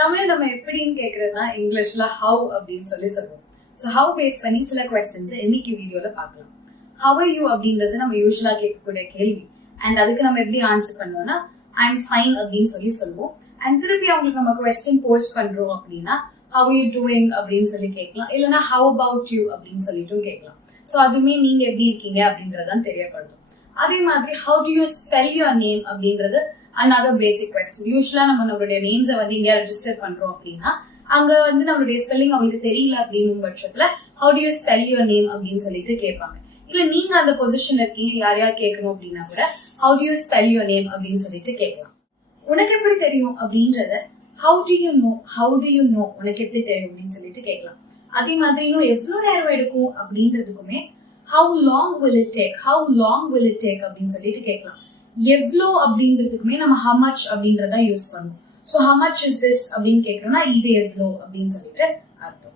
தமிழ் நம்ம எப்படின்னு கேட்கறதுனா இங்கிலீஷ்ல ஹவ் அப்படின்னு சொல்லுவோம். ஸோ ஹவ் பேஸ் பண்ணி சில கொஸ்டின்ஸ் இன்னைக்கு வீடியோல பார்க்கலாம். ஹவ் ஆர் யூ அப்படின்றது நம்ம யூஸ்வலா கேட்கக்கூடிய கேள்வி. அண்ட் அதுக்கு நம்ம எப்படி ஆன்சர் பண்ணுவோம்னா ஐ எம் ஃபைன் அப்படின்னு சொல்லுவோம். அண்ட் திருப்பி அவங்களுக்கு நம்ம கொஸ்டின் போஸ்ட் பண்றோம் அப்படின்னா ஹவ் யூ டூயிங் அப்படின்னு சொல்லி கேட்கலாம். இல்லைன்னா ஹவ் அபவுட் யூ அப்படின்னு சொல்லிட்டும் கேட்கலாம். ஸோ அதுவுமே நீங்க எப்படி இருக்கீங்க அப்படின்றதான் தெரியப்படுத்தும். அதே மாதிரி how to you spell your name அப்படின்றது another basic question. யூஸ்வலா நம்மளுடைய நேம்ஸை இங்க ரெஜிஸ்டர் பண்றோம் அப்படின்னா அங்க நம்மளுடைய ஸ்பெல்லிங் அவங்களுக்கு தெரியல அப்படின்னும் பட்சத்துல how do you spell your name அப்படின்னு சொல்லிட்டு கேட்பாங்க. இல்ல நீங்க அந்த பொசிஷன்ல இருக்கீங்க யாரையாவது கேட்கணும் அப்படின்னா கூட how do you spell your name அப்படின்னு சொல்லிட்டு கேட்கலாம். உனக்கு எப்படி தெரியும் அப்படின்றத how do you know உனக்கு எப்படி தெரியும் அப்படின்னு சொல்லிட்டு கேட்கலாம். அதே மாதிரி இன்னும் எவ்வளவு நேரம் எடுக்கும் அப்படின்றதுக்குமே how long will it take அப்படின்னு சொல்லிட்டு கேட்கலாம். எவ்வளோ அப்படின்றதுக்குமே நம்ம how much அப்படின்றத யூஸ் பண்ணுவோம். So how much is this அப்படின்னு கேட்கறோம்னா இது எவ்வளோ அப்படின்னு சொல்லிட்டு அர்த்தம்.